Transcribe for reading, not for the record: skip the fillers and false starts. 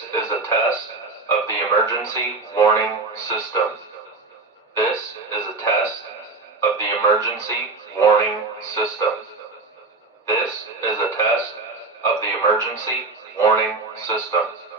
This is a test of the emergency warning system. This is a test of the emergency warning system. This is a test of the emergency warning system.